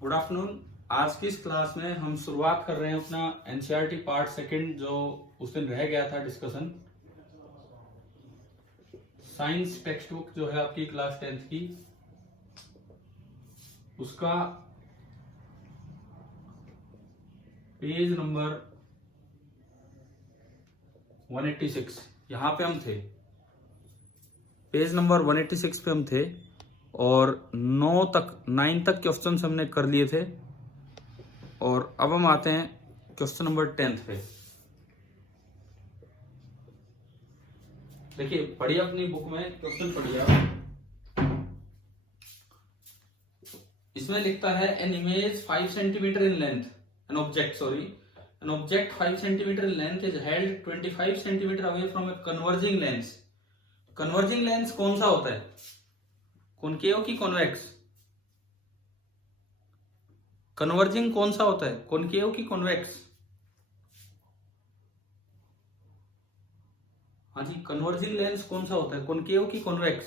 Good afternoon. आज की इस क्लास में हम शुरुआत कर रहे हैं अपना एनसीईआरटी पार्ट सेकंड, जो उस दिन रह गया था डिस्कशन। साइंस टेक्स्ट बुक जो है आपकी क्लास 10th की, उसका पेज नंबर 186 यहाँ पे हम थे। पेज नंबर 186 पे हम थे और 9 तक क्वेश्चन हमने कर लिए थे। और अब हम आते हैं क्वेश्चन नंबर 10 पे। देखिए, पढ़िए अपनी बुक में, क्वेश्चन पढ़िए। इसमें लिखता है an image 5 centimetre in length, an object 5 centimetre in length is held 25 centimetre away from a converging lens. Converging lens कौन सा होता है, कॉनकेव की कॉन्वेक्स? कन्वर्जिंग कौन सा होता है, कॉनकेव की कॉन्वेक्स? हाँ जी, कन्वर्जिंग लेंस कौन सा होता है, कॉनकेव की कॉन्वेक्स?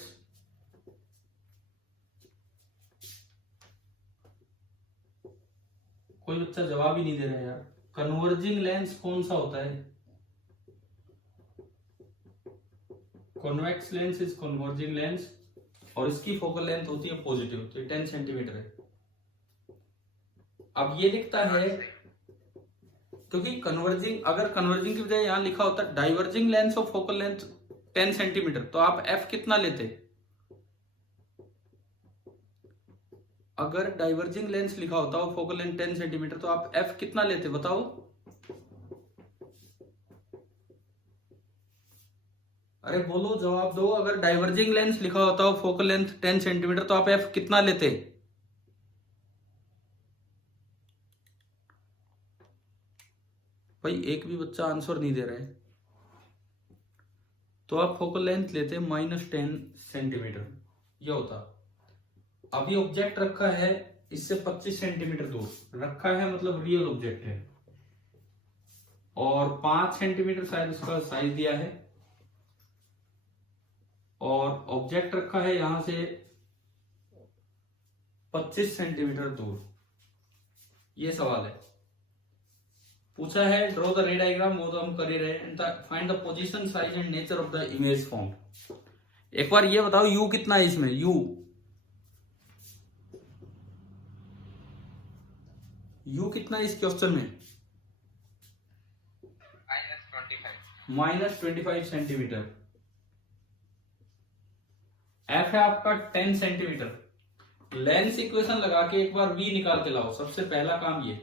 कोई बच्चा जवाब ही नहीं दे रहा है यार। कन्वर्जिंग लेंस कौन सा होता है? Convex lens is converging lens और इसकी फोकल लेंथ होती है पॉजिटिव, तो ये 10 सेंटीमीटर है। अब ये लिखता है, क्योंकि कन्वर्जिंग, अगर कन्वर्जिंग की बजाय यहां लिखा होता diverging lens of focal length 10 centimetre, तो आप एफ कितना लेते? अगर डाइवर्जिंग लेंस लिखा होता हो फोकल लेंथ 10 सेंटीमीटर, तो आप एफ कितना लेते बताओ? अरे बोलो, जवाब दो। अगर डाइवर्जिंग लेंस लिखा होता हो फोकल लेंथ 10 सेंटीमीटर, तो आप एफ कितना लेते? भाई एक भी बच्चा आंसर नहीं दे रहा है। तो आप फोकल लेंथ लेते -10 सेंटीमीटर, ये होता। अभी ऑब्जेक्ट रखा है इससे 25 सेंटीमीटर दूर रखा है, मतलब रियल ऑब्जेक्ट है, और 5 सेंटीमीटर शायद उसका साइज दिया है, और ऑब्जेक्ट रखा है यहां से 25 सेंटीमीटर दूर। ये सवाल है, पूछा है ड्रॉ द रे डायग्राम, वो तो हम कर ही रहे हैं। Find the position, size and nature of the image form. एक बार ये बताओ यू कितना है इसमें, यू कितना है इस क्वेश्चन में? -25 सेंटीमीटर। एफ है आपका 10 सेंटीमीटर। लेंस इक्वेशन लगा के एक बार वी निकाल के लाओ, सबसे पहला काम ये।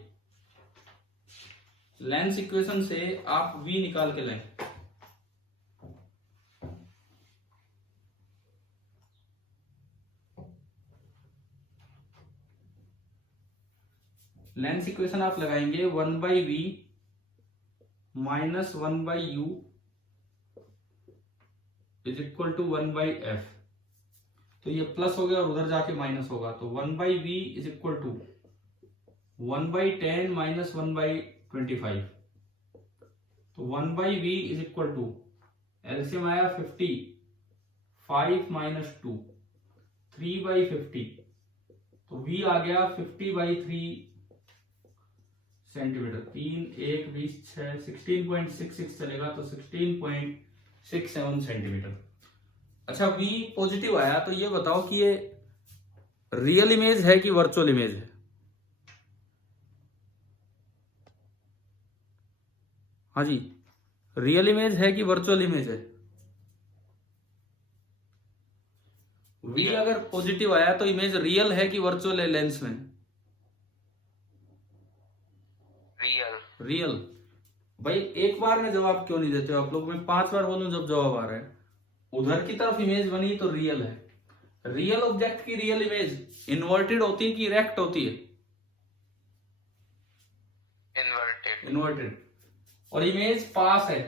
लेंस इक्वेशन से आप वी निकाल के लाएं। लेंस इक्वेशन आप लगाएंगे 1/v - 1/u is equal to 1/f। तो ये प्लस हो गया और उधर जाके माइनस होगा, तो 1/v इज इक्वल टू 1/10 - 1/25। तो 1/v is equal to, LCM आया 50, 5 - 2, 3/50। तो v आ गया 50/3 सेंटीमीटर। 3 1 20 6 16.66 चलेगा, तो 16.67 सेंटीमीटर। अच्छा, v पॉजिटिव आया, तो ये बताओ कि ये रियल इमेज है कि वर्चुअल इमेज है? हाँ जी, रियल इमेज है कि वर्चुअल इमेज है? v अगर पॉजिटिव आया तो इमेज रियल है कि वर्चुअल है लेंस में? रियल। भाई एक बार में जवाब क्यों नहीं देते हो आप लोग? मैं 5 बार बोलूं जब जवाब आ रहा है। उधर की तरफ इमेज बनी तो रियल है। रियल ऑब्जेक्ट की रियल इमेज इन्वर्टेड होती है कि इरेक्ट होती है? इन्वर्टेड। और इमेज पास है,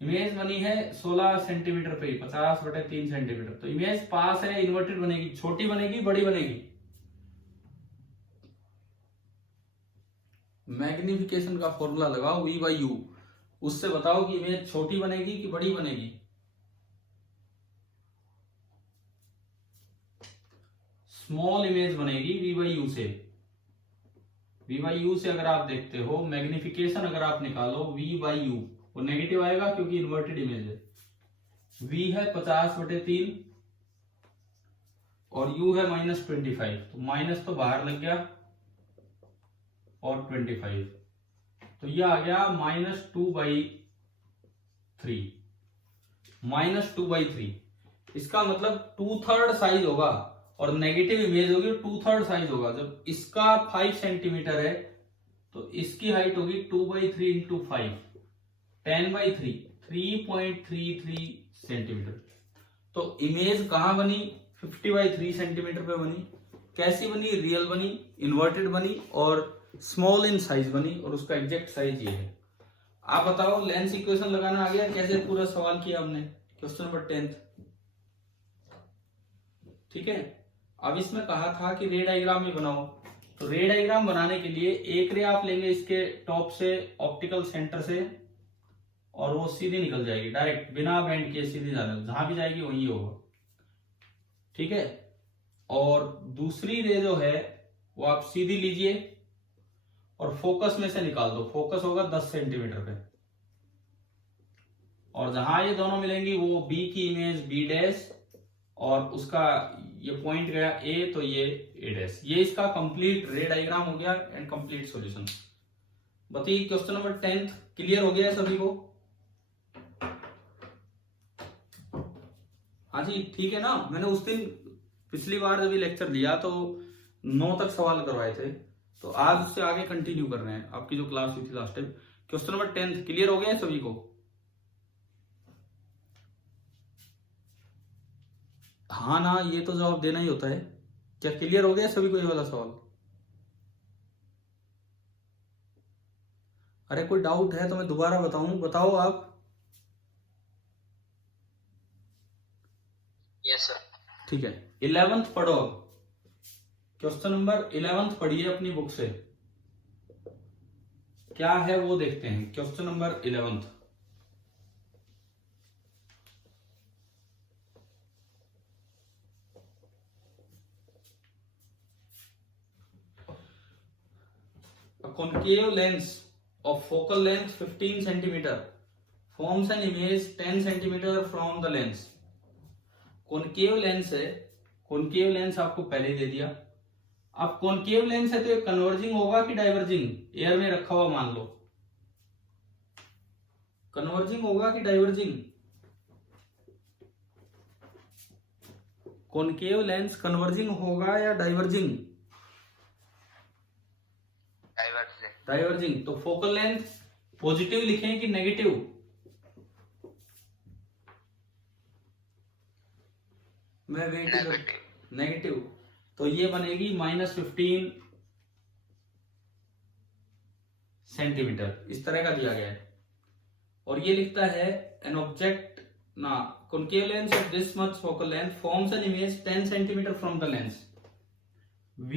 इमेज बनी है 16 सेंटीमीटर पे, 50/3 सेंटीमीटर। तो इमेज पास है, इन्वर्टेड बनेगी, छोटी बनेगी बड़ी बनेगी? मैग्निफिकेशन का फॉर्मूला लगाओ v/u, उससे बताओ कि इमेज छोटी बनेगी कि बड़ी बनेगी? स्मॉल इमेज बनेगी v/u से। v बाई यू से अगर आप देखते हो मैग्निफिकेशन अगर आप निकालो v बाई यू, वो नेगेटिव आएगा क्योंकि इन्वर्टेड इमेज है। v है 50/3 और u है -25, तो माइनस तो बाहर लग गया और 25, तो ये आ गया -2/3, -2/3। इसका मतलब 2/3 साइज होगा और नेगेटिव इमेज होगी 2/3 साइज होगा। जब इसका 5 सेंटीमीटर है तो इसकी हाइट होगी 2/3 इंटू 5, 10/3, 3.33 सेंटीमीटर। तो इमेज कहां बनी? 50/3 सेंटीमीटर पे बनी। कैसी बनी? रियल बनी, इन्वर्टेड बनी और स्मॉल इन साइज बनी, और उसका एग्जैक्ट साइज ये है। आप बताओ लेंस इक्वेशन लगाना आ गया? कैसे पूरा सवाल किया हमने, क्वेश्चन नंबर 10। ठीक है, अब इसमें कहा था कि रे डायग्राम ही बनाओ। तो रे डायग्राम बनाने के लिए एक रे आप लेंगे इसके टॉप से, ऑप्टिकल सेंटर से, और वो सीधी निकल जाएगी डायरेक्ट, बिना बेंड किए सीधी जाने, जहां भी जाएगी वही होगा। ठीक है, और दूसरी रे जो है वो आप सीधी लीजिए और फोकस में से निकाल दो। फोकस होगा 10 सेंटीमीटर पे, और जहां ये दोनों मिलेंगी वो बी की इमेज बी डैश, और उसका ये पॉइंट गया ए, तो ये ए डैश। ये इसका कंप्लीट रे डायग्राम हो गया एंड कंप्लीट सॉल्यूशन। बताइए क्वेश्चन नंबर 10 क्लियर हो गया है सभी को? हाँ जी, ठीक है ना। मैंने उस दिन पिछली बार जब ये लेक्चर दिया तो 9 तक सवाल करवाए थे, तो आज उससे आगे कंटिन्यू कर रहे हैं। आपकी जो क्लास हुई थी last time, question number 10 clear हो गया है सभी को? हाँ ना, ये तो जवाब देना ही होता है। क्या क्लियर हो गया सभी को ये वाला सवाल? अरे कोई डाउट है तो मैं दोबारा बताऊं? बताओ आप। Yes sir. ठीक है, 11th पढ़ो। क्वेश्चन नंबर 11th पढ़िए अपनी बुक से, क्या है वो देखते हैं। Question number 11th, a concave lens of focal length 15 centimeter forms an image 10 centimeter from the lens। Concave lens है, कॉनकेव लेंस आपको पहले ही दे दिया। अब कॉनकेव लेंस है तो ये कन्वर्जिंग होगा कि डाइवर्जिंग? एयर में रखा हुआ मान लो, कन्वर्जिंग होगा कि डाइवर्जिंग? कॉनकेव लेंस कन्वर्जिंग होगा या डाइवर्जिंग? डाइवर्जिंग। तो फोकल लेंथ पॉजिटिव लिखें कि नेगेटिव? मैं वेट नेगेटिव। तो ये बनेगी -15 सेंटीमीटर, इस तरह का दिया गया है। और ये लिखता है एन ऑब्जेक्ट ना concave lens of this much focal length forms an image 10 centimeter from the lens। v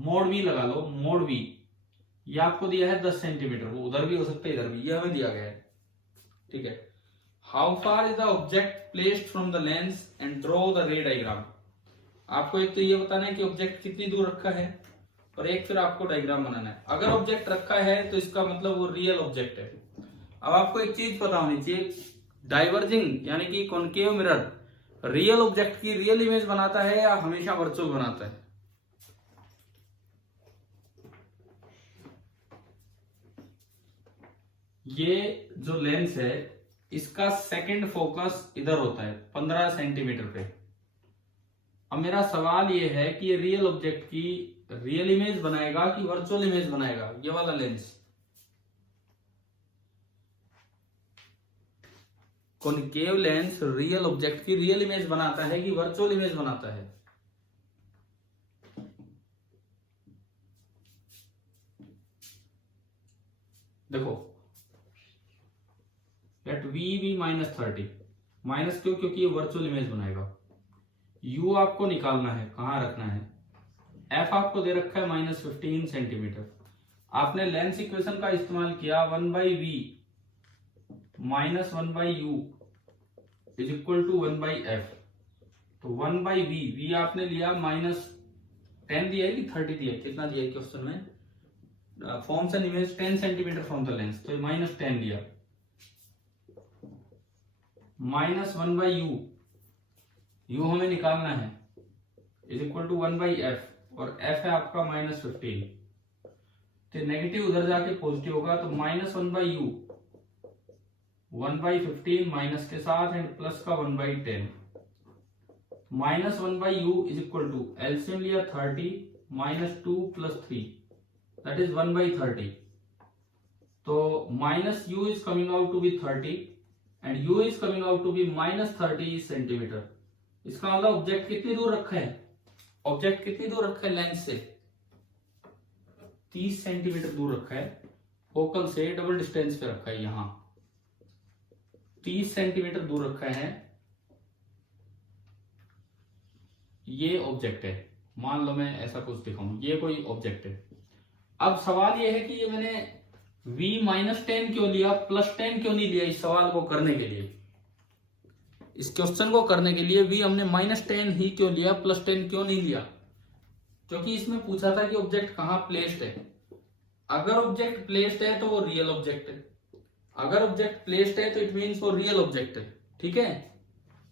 mode v लगा लो, मोड v ये आपको दिया है 10 सेंटीमीटर, वो उधर भी हो सकता है इधर भी, ये हमें दिया गया है। ठीक है, how far is the object placed from the lens and draw the रे डायग्राम। आपको एक तो ये बताना है कि ऑब्जेक्ट कितनी दूर रखा है, और एक फिर आपको डायग्राम बनाना है। अगर ऑब्जेक्ट रखा है तो इसका मतलब वो रियल ऑब्जेक्ट है। अब आपको एक चीज पता होनी चाहिए, डाइवर्जिंग यानी कि कॉनकेव मिरर रियल ऑब्जेक्ट की रियल इमेज बनाता है या हमेशा वर्चुअल बनाता है? ये जो लेंस है इसका सेकंड फोकस इधर होता है 15 सेंटीमीटर पे। अब मेरा सवाल ये है कि ये रियल ऑब्जेक्ट की रियल इमेज बनाएगा कि वर्चुअल इमेज बनाएगा? ये वाला lens concave lens real object की रियल इमेज बनाता है कि वर्चुअल इमेज बनाता है? देखो, लेट v भी -30, माइनस क्यों? क्योंकि ये वर्चुअल इमेज बनाएगा। u आपको निकालना है, कहां रखना है? f आपको दे रखा है -15 सेंटीमीटर। आपने लेंस इक्वेशन का इस्तेमाल किया, 1/v -1/u is equal to 1/f। तो 1/v, v आपने लिया -10 दिया है कि 30 दिया है? कितना दिया है क्वेश्चन में? forms an image 10 centimeter from the lens, तो माइनस 10 लिया, माइनस 1 बाई यू, यू हमें निकालना है, is equal to 1 by f, और एफ है आपका माइनस 15, तो नेगेटिव उधर जाके पॉजिटिव होगा, तो minus 1 by u, 1 by 15 minus के साथ एंड प्लस का 1 by 10, minus 1 by u is equal to LCM लिया 30 minus 2 plus 3 that is 1 by 30, तो minus u is coming out to be 30 and u is coming out to be minus 30 centimetre. इसका मतलब object कितनी दूर रखा है, object कितनी दूर रखा है लेंस से, 30 सेंटीमीटर दूर रखा है, फोकल से डबल डिस्टेंस पे रखा है, यहां 30 सेंटीमीटर दूर रखा है, ये ऑब्जेक्ट है, मान लो मैं ऐसा कुछ दिखाऊं, ये कोई ऑब्जेक्ट है। अब सवाल ये है कि ये मैंने v माइनस 10 क्यों लिया, प्लस 10 क्यों नहीं लिया, इस सवाल को करने के लिए, इस क्वेश्चन को करने के लिए v हमने माइनस 10 ही क्यों लिया, प्लस 10 क्यों नहीं लिया, क्योंकि इसमें पूछा था कि ऑब्जेक्ट कहां प्लेस्ड है। अगर ऑब्जेक्ट प्लेस्ड है तो वो रियल ऑब्जेक्ट है, अगर ऑब्जेक्ट प्लेस्ड है तो इट मीन्स वो रियल ऑब्जेक्ट है, ठीक है।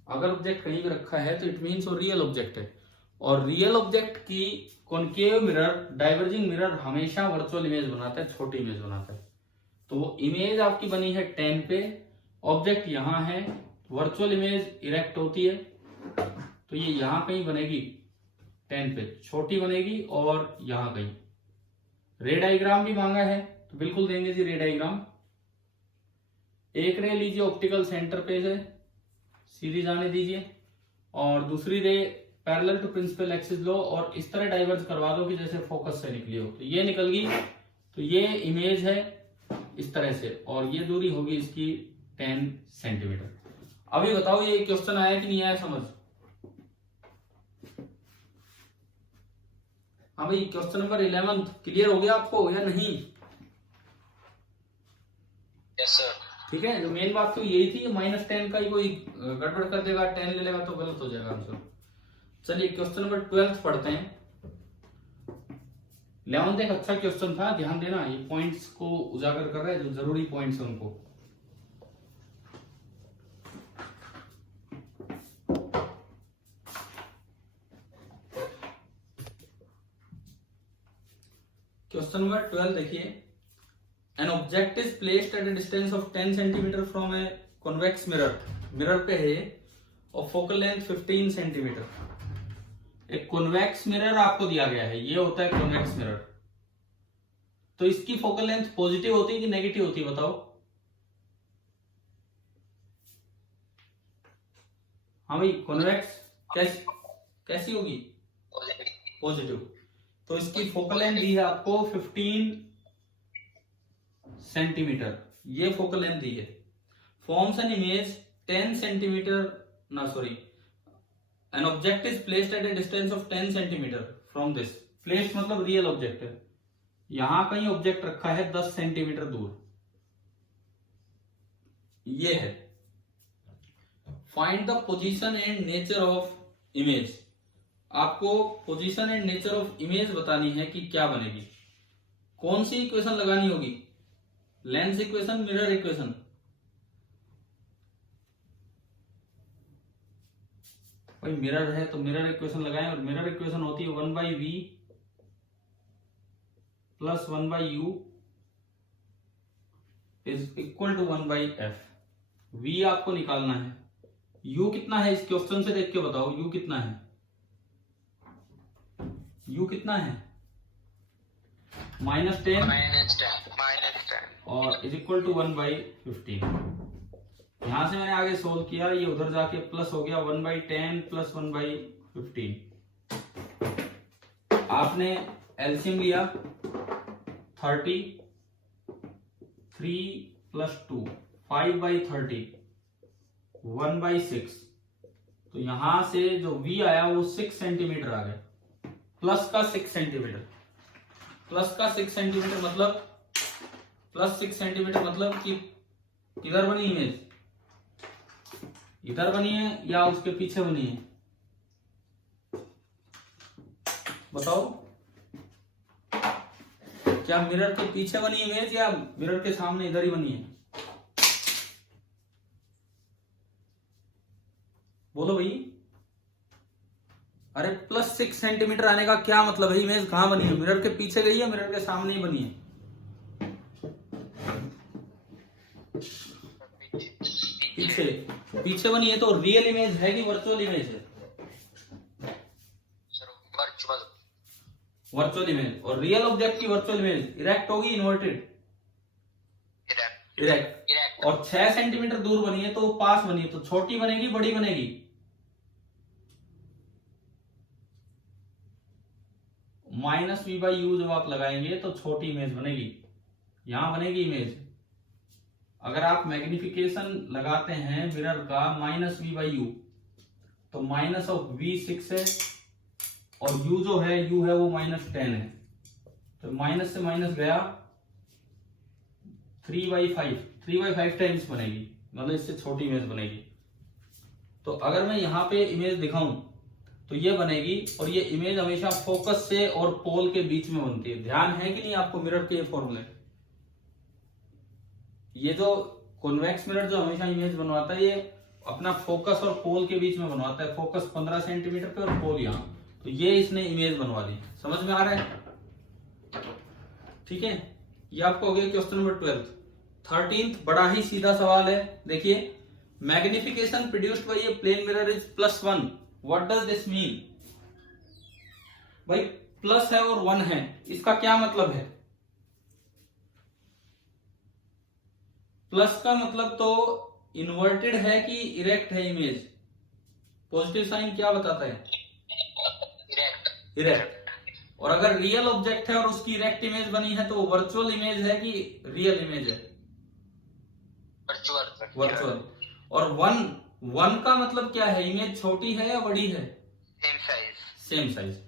अगर ऑब्जेक्ट कहीं भी रखा है तो इट मीन्स वो रियल ऑब्जेक्ट है, और रियल ऑब्जेक्ट की कॉनकेव मिरर, डाइवर्जिंग मिरर हमेशा वर्चुअल इमेज बनाता है, छोटी इमेज बनाता है। तो वो इमेज आपकी बनी है 10 पे, ऑब्जेक्ट यहां है, वर्चुअल इमेज इरेक्ट होती है, तो ये यहां कहीं बनेगी 10 पे, छोटी बनेगी, और यहां कहीं। रे डायग्राम भी मांगा है तो बिल्कुल देंगे जी रे डायग्राम। एक रे लीजिए ऑप्टिकल सेंटर पे से सीधी जाने दीजिए, और दूसरी ray parallel to principal axis लो, और इस तरह डाइवर्ज करवा दो कि जैसे फोकस से निकली हो, तो ये निकल गई, तो ये इमेज है इस तरह से, और ये दूरी होगी इसकी 10 सेंटीमीटर। अभी बताओ ये क्वेश्चन आया कि नहीं आया समझ? हाँ भाई, क्वेश्चन नंबर 11 क्लियर हो गया आपको या नहीं? Yes sir. ठीक है, जो मेन बात तो यही थी, माइनस 10 का ही कोई गड़बड़ कर देगा, 10 ले लेगा तो गलत हो जाएगा आंसर। चलिए क्वेश्चन नंबर 12 पढ़ते हैं। 11 एक अच्छा क्वेश्चन था, ध्यान देना, ये पॉइंट्स को उजागर कर रहा है, जो जरूरी पॉइंट्स है उनको। क्वेश्चन नंबर 12 देखिए, an object is placed at a distance of 10 centimetre from a convex mirror, mirror पे है, और फोकल लेंथ 15 सेंटीमीटर। एक कॉन्वेक्स मिरर आपको दिया गया है, ये होता है कॉन्वेक्स मिरर, तो इसकी फोकल लेंथ पॉजिटिव होती है कि नेगेटिव होती है बताओ? हाँ भाई, कॉन्वेक्स कैसी होगी? पॉजिटिव। तो इसकी फोकल लेंथ दी है आपको 15 सेंटीमीटर, ये फोकल लेंथ दी है। फॉर्म्स एन इमेज 10 सेंटीमीटर, ना sorry, an object is placed at A distance of 10 centimetre from this, placed मतलब रियल ऑब्जेक्ट है, यहां कहीं ऑब्जेक्ट रखा है 10 सेंटीमीटर दूर, ये है। Find the position and nature of image, आपको position and nature of image बतानी है कि क्या बनेगी। कौन सी इक्वेशन लगानी होगी? Lens equation, mirror equation? भाई मिरर है तो मिरर इक्वेशन लगाएं, और मिरर इक्वेशन होती है 1 by v plus 1 by u is equal to 1 by f. V आपको निकालना है, यू कितना है इस क्वेश्चन से देख के बताओ, यू कितना है? यू कितना है? माइनस 10 और इज इक्वल टू 1 बाई 15। यहां से मैंने आगे सोल्व किया, ये उधर जाके प्लस हो गया 1 बाई 10 प्लस 1 बाई 15। आपने एलसीएम लिया 30, 3 प्लस 2 5 बाई 30, 1 बाई 6, तो यहां से जो v आया वो 6 सेंटीमीटर आ गया, प्लस का 6 सेंटीमीटर, प्लस का 6 सेंटीमीटर मतलब, प्लस 6 सेंटीमीटर मतलब कि किधर बनी इमेज? इधर बनी है या उसके पीछे बनी है? बताओ। क्या मिरर के पीछे बनी इमेज या मिरर के सामने इधर ही बनी है? बोलो भाई। अरे +6 सेंटीमीटर आने का क्या मतलब है? इमेज कहां बनी है? मिरर के पीछे गई है, मिरर के सामने ही बनी है? पीछे पीछे बनी है तो रियल इमेज है कि वर्चुअल इमेज है? Virtual image. और रियल ऑब्जेक्ट की वर्चुअल इमेज इरेक्ट होगी इन्वर्टेड? इरेक्ट। और 6 सेंटीमीटर दूर बनी है तो पास बनी है, तो छोटी बनेगी बड़ी बनेगी? -v/u जब आप लगाएंगे तो छोटी इमेज बनेगी, यहां बनेगी इमेज। अगर आप मैग्निफिकेशन लगाते हैं मिरर का -v/u तो -v6 है, और u जो है u है वो -10 है, तो माइनस से माइनस गया 3/5 टाइम्स बनेगी, मतलब इससे छोटी इमेज बनेगी। तो अगर मैं यहाँ पे इमेज दिखाऊं तो ये बनेगी, और ये इमेज हमेशा फोकस से और पोल के बीच में बनती है। ध्यान है कि नहीं आपको मिरर के फॉर्मूले? ये जो कॉन्वेक्स मिरर जो हमेशा इमेज बनवाता है, ये अपना फोकस और पोल के बीच में बनवाता है। फोकस 15 सेंटीमीटर पे और पोल यहाँ, तो ये इसने इमेज बनवा दी। समझ में आ रहा है? ठीक है, ये आपको हो गया क्वेश्चन नंबर 12। 13th बड़ा ही सीधा सवाल है, देखिए। Magnification produced by a plane mirror is +1, what does this mean? भाई प्लस है और 1 है, इसका क्या मतलब है? प्लस का मतलब तो इन्वर्टेड है कि इरेक्ट है इमेज? पॉजिटिव साइन क्या बताता है? इरेक्ट। और अगर रियल ऑब्जेक्ट है और उसकी इरेक्ट इमेज बनी है तो वर्चुअल इमेज है कि रियल इमेज है? वर्चुअल। और 1 का मतलब क्या है? इमेज छोटी है या बड़ी है? Same size.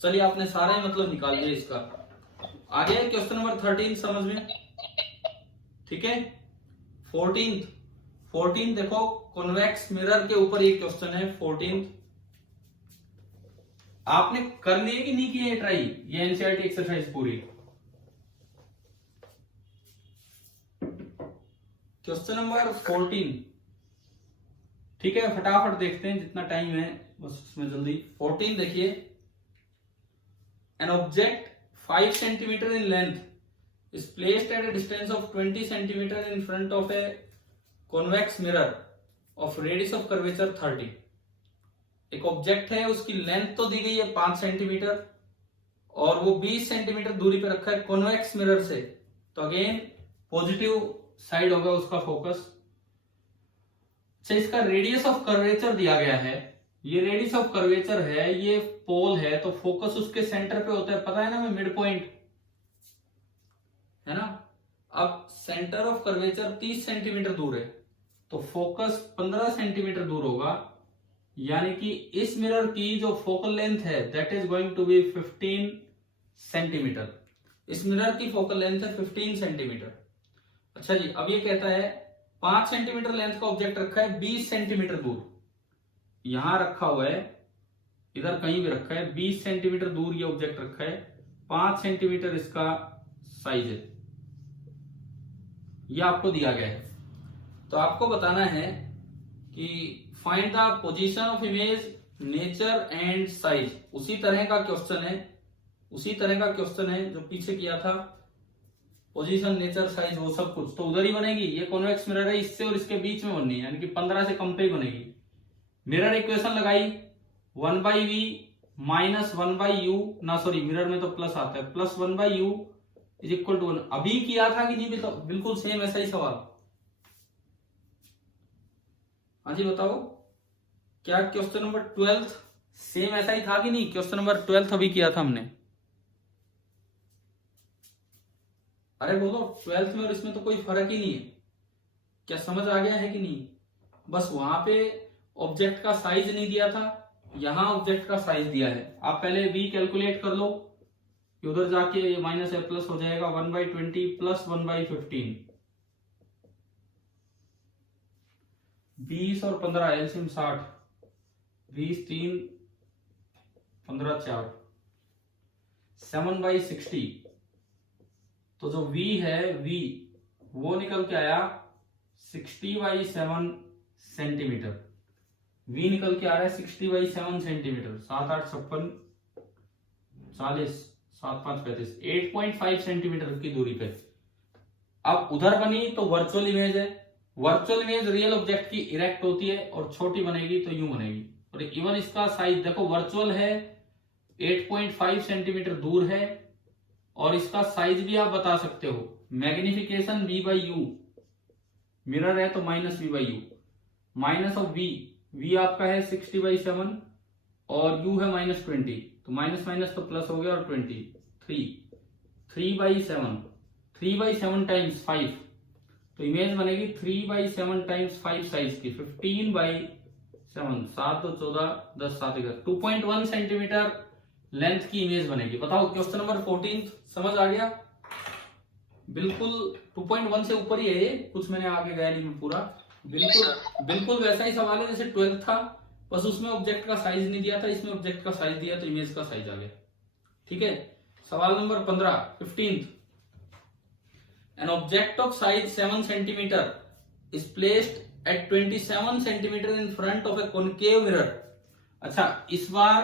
चलिए आपने सारे मतलब निकाल दिए इसका। आगे क्वेश्चन नंबर 13 समझ में, ठीक है। 14 देखो, कॉन्वेक्स मिरर के ऊपर ये क्वेश्चन है। 14 आपने कर लिए कि नहीं किए ट्राई, ये एनसीईआरटी एक्सरसाइज पूरी? क्वेश्चन नंबर 14, ठीक है, फटाफट देखते हैं, जितना टाइम है बस उसमें जल्दी। 14 देखिए, an object 5 centimetre in length is placed at a distance of 20 centimeter in front of a convex mirror of radius of curvature 30। एक ऑब्जेक्ट है, उसकी लेंथ तो दी गई है 5 सेंटीमीटर और वो 20 सेंटीमीटर दूरी पे रखा है कॉन्वेक्स मिरर से, तो अगेन पॉजिटिव साइड होगा उसका फोकस। अच्छा, इसका रेडियस ऑफ कर्वेचर दिया गया है, ये रेडियस ऑफ कर्वेचर है, ये पोल है, तो फोकस उसके सेंटर पे होता है, पता है ना हमें, मिड पॉइंट है ना। अब सेंटर ऑफ कर्वेचर 30 सेंटीमीटर दूर है, तो फोकस 15 सेंटीमीटर दूर होगा, यानी कि इस मिरर की जो फोकल लेंथ है that is going to be 15 centimetre. इस मिरर की फोकल लेंथ है 15 सेंटीमीटर। अच्छा जी, अब ये कहता है 5 सेंटीमीटर लेंथ का ऑब्जेक्ट रखा है 20 सेंटीमीटर दूर, यहां रखा हुआ है, इधर कहीं भी रखा है, 20 सेंटीमीटर दूर ये ऑब्जेक्ट रखा है, 5 सेंटीमीटर इसका साइज है, ये आपको दिया गया है। तो आपको बताना है कि find the position of image, nature and size. उसी तरह का क्वेश्चन है जो पीछे किया था, पोजीशन, नेचर, साइज, वो सब कुछ तो उधर ही बनेगी। ये कॉन्वेक्स मिरर है, इससे और इसके बीच में बननी है, यानी कि 15 से कम पे ही बनेगी। मिरर इक्वेशन लगाई, 1/v माइनस 1/u, ना सॉरी मिरर में तो प्लस आता है, plus 1/u is equal to 1। अभी किया था कि नहीं? तो बिल्कुल सेम ऐसा ही सवाल। हाँ जी बताओ, क्या क्वेश्चन नंबर 12 सेम ऐसा ही था कि नहीं? क्वेश्चन नंबर 12 अभी किया था हमने। अरे बोलो, 12th में और इसमें तो कोई फर्क ही नहीं है। क्या समझ आ गया है कि नहीं? बस वहां पे ऑब्जेक्ट का साइज नहीं दिया था, यहां ऑब्जेक्ट का साइज दिया है। आप पहले v कैलकुलेट कर लो, उधर जाके माइनस है प्लस हो जाएगा, 1/20 प्लस 1/15, 20 और 15 एलसीएम 60, 20 3 15 4, 7/60 तो जो v है v वो निकल के आया 60/7 सेंटीमीटर। v निकल के आ रहा है 60/7 सेंटीमीटर। 7 8 56 40 7 5 35 8.5 सेंटीमीटर की दूरी पे। अब उधर बनी तो वर्चुअल इमेज है। वर्चुअल इमेज रियल ऑब्जेक्ट की इरेक्ट होती है और छोटी बनेगी तो यूं बनेगी। और इवन इसका साइज देखो, वर्चुअल है 8.5 सेंटीमीटर दूर है और इसका साइज भी आप बता सकते हो। मैग्निफिकेशन v/u, मिरर है तो -v/u, माइनस ऑफ v आपका है 60/7 और u है -20, तो माइनस माइनस तो प्लस हो गया और 23 3/7 3/7 टाइम्स 5, तो इमेज बनेगी 3/7 टाइम्स 5 साइज की 15/7 7 तो 14 10 7 11 2.1 सेंटीमीटर लेंथ की इमेज बनेगी। बताओ क्वेश्चन नंबर 14 समझ आ गया? बिल्कुल 2.1 से ऊपर ही है ये, कुछ मैंने आगे गया नहीं मैं पूरा। बिल्कुल वैसा ही सवाल है जैसे 12 था, बस उसमें ऑब्जेक्ट का साइज नहीं दिया था, इसमें ऑब्जेक्ट का साइज दिया तो इमेज का साइज आ गया। ठीक है, सवाल number 15 An object of size 7 centimeter is placed at 27 centimeter in front of a concave mirror। अच्छा, इस बार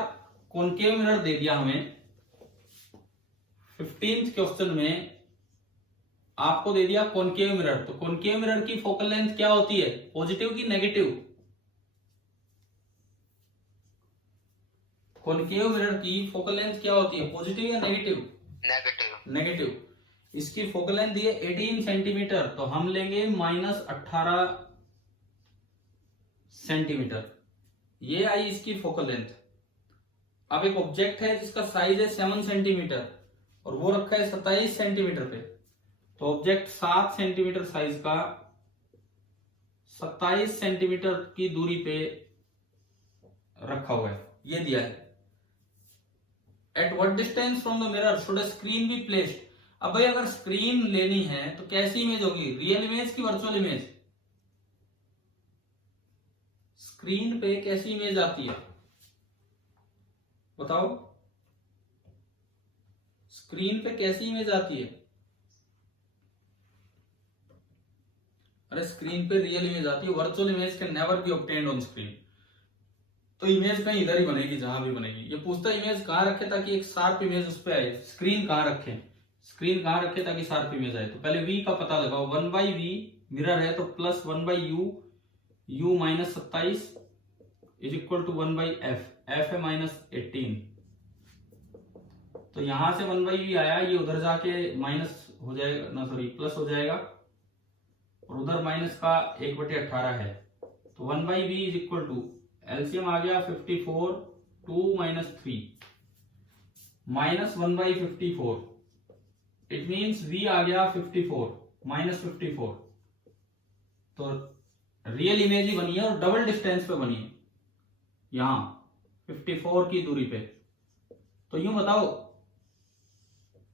कॉनकेव मिरर दे दिया हमें। 15th क्वेश्चन में आपको दे दिया कॉनकेव मिरर, तो कॉनकेव मिरर की फोकल लेंथ क्या होती है, पॉजिटिव की नेगेटिव? कॉनकेव मिरर की फोकल लेंथ क्या होती है, पॉजिटिव या नेगेटिव? नेगेटिव। इसकी फोकल लेंथ दी है 18 सेंटीमीटर, तो हम लेंगे -18 सेंटीमीटर। ये आई इसकी फोकल लेंथ। अब एक ऑब्जेक्ट है जिसका साइज है 7 सेंटीमीटर और वो रखा है 27 सेंटीमीटर पे, तो ऑब्जेक्ट 7 सेंटीमीटर साइज का 27 सेंटीमीटर की दूरी पे रखा हुआ है, ये दिया है। At what distance from the mirror should a screen be placed. अब भाई अगर स्क्रीन लेनी है तो कैसी इमेज होगी, रियल इमेज की वर्चुअल इमेज? स्क्रीन पे कैसी इमेज आती है बताओ, स्क्रीन पे कैसी इमेज आती है? अरे स्क्रीन पे रियल इमेज आती है, virtual image can never be obtained on screen. तो इमेज कहीं इधर ही बनेगी जहां भी बनेगी। ये पूछता है इमेज कहां रखे ताकि एक शार्प इमेज उस पर आए, स्क्रीन कहां रखे, स्क्रीन कहां रखे ताकि शार्प इमेज आए। तो पहले v का पता लगाओ, 1/v मिरर है तो plus 1/u, u -27 is equal to 1/f, f है -18, तो यहां से 1/v आया, ये उधर जाके माइनस हो जाएगा ना, सॉरी प्लस हो जाएगा और उधर माइनस का 1/18 है, तो 1/v is equal to LCM आ गया 54 2 -3 -1/54, इट मीन्स v आ गया 54 -54, तो रियल इमेज ही बनी है और डबल डिस्टेंस पे बनी है, यहां 54 की दूरी पे। तो यूं बताओ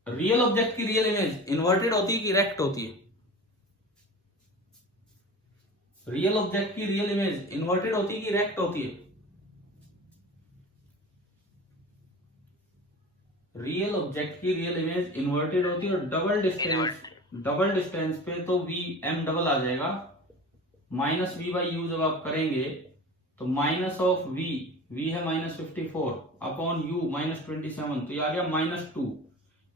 रियल ऑब्जेक्ट की रियल इमेज इन्वर्टेड होती है कि इरेक्ट होती है? रियल ऑब्जेक्ट की रियल इमेज इन्वर्टेड होती है कि इरेक्ट होती है? रियल ऑब्जेक्ट की रियल इमेज इन्वर्टेड होती है और डबल डिस्टेंस पे तो v m डबल आ जाएगा, -v/u जब आप करेंगे तो माइनस ऑफ v है -54 अपॉन u -27, तो ये आ गया -2,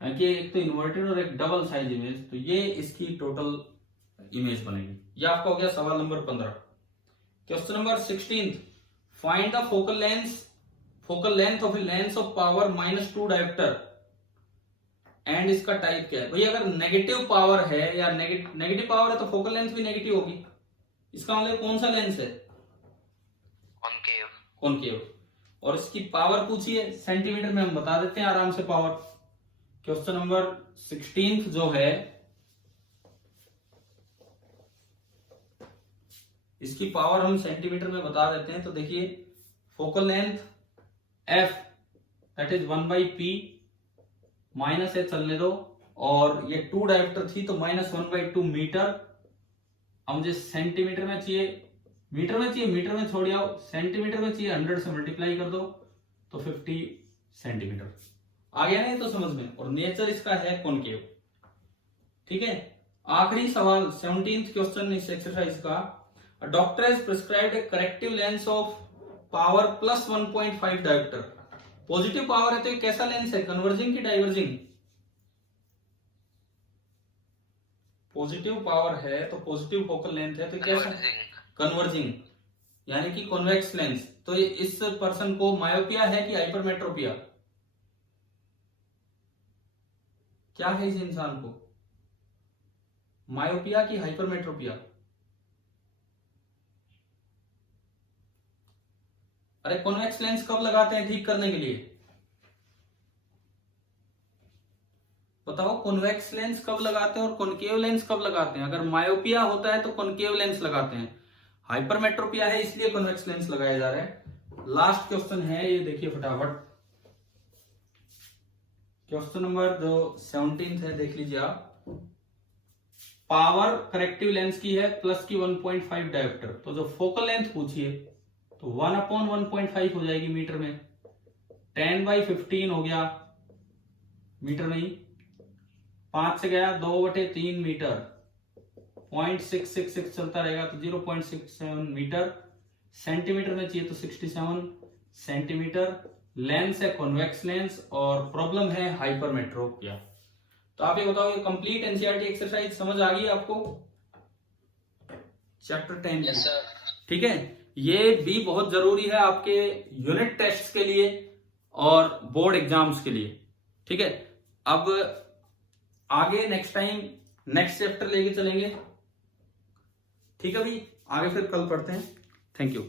कि एक तो इन्वर्टेड और एक डबल साइज इमेज, तो ये इसकी टोटल इमेज बनेगी। ये आपका हो गया सवाल number 15। Question number 16 find the focal length of a lens of power -2 dioptre and इसका टाइप क्या है। भाई अगर नेगेटिव पावर है या नेगेटिव पावर है तो फोकल लेंथ भी नेगेटिव होगी, इसका मतलब कौन सा लेंस है, कॉनकेव, और इसकी पावर पूछी है सेंटीमीटर में, हम बता देते हैं आराम से पावर। क्वेश्चन नंबर 16 जो है इसकी पावर हम सेंटीमीटर में बता देते हैं, तो देखिए focal length f that is 1/p, minus है चलने दो, और ये 2 डायोप्टर थी तो -1/2 मीटर। अब मुझे सेंटीमीटर में चाहिए, मीटर में छोड़ आओ, सेंटीमीटर में चाहिए, 100 से मल्टीप्लाई कर दो तो 50 सेंटीमीटर आ गया नहीं तो समझ में। और नेचर इसका है कॉनकेव, ठीक है, आखिरी सवाल 17th क्वेश्चन इस एक्सरसाइज का, doctor has prescribed a corrective lens of power plus 1.5 dioptre. Positive power है तो ये कैसा लेंस है, कन्वर्जिंग की डाइवर्जिंग? पॉजिटिव पावर है तो पॉजिटिव फोकल लेंथ है तो कैसा, कन्वर्जिंग यानी कि कॉन्वेक्स लेंस। तो इस पर्सन को मायोपिया है कि हाइपरमेट्रोपिया, क्या है इस इंसान को, मायोपिया की हाइपरमेट्रोपिया? अरे कॉन्वेक्स लेंस कब लगाते हैं ठीक करने के लिए, बताओ, कॉन्वेक्स लेंस कब लगाते हैं और कॉनकेव लेंस कब लगाते हैं? अगर मायोपिया होता है तो कॉनकेव लेंस लगाते हैं, हाइपरमेट्रोपिया है इसलिए कॉन्वेक्स लेंस लगाया जा रहा है। लास्ट क्वेश्चन है ये, देखिए फटाफट, क्वेश्चन नंबर जो 17 है देख लीजिए आप। पावर करेक्टिव लेंस की है प्लस की 1.5 डायोप्टर, तो जो फोकल लेंथ पूछिए तो 1/1.5 हो जाएगी मीटर में, 10/15 हो गया मीटर में ही, 5 से गया 2/3 मीटर, 0.666 चलता रहेगा तो 0.67 मीटर, सेंटीमीटर में चाहिए तो 67 सेंटीमीटर। लेंस है कॉन्वेक्स लेंस और प्रॉब्लम है हाइपरमेट्रोपिया। तो आप ये बताओ, ये कंप्लीट एनसीईआरटी एक्सरसाइज समझ आ गई आपको, चैप्टर 10? Yes sir. ठीक है, ये भी बहुत जरूरी है आपके यूनिट टेस्ट के लिए और बोर्ड एग्जाम्स के लिए। ठीक है, अब आगे नेक्स्ट टाइम नेक्स्ट चैप्टर लेके चलेंगे। ठीक है भाई, आगे फिर कल पढ़ते हैं। Thank you.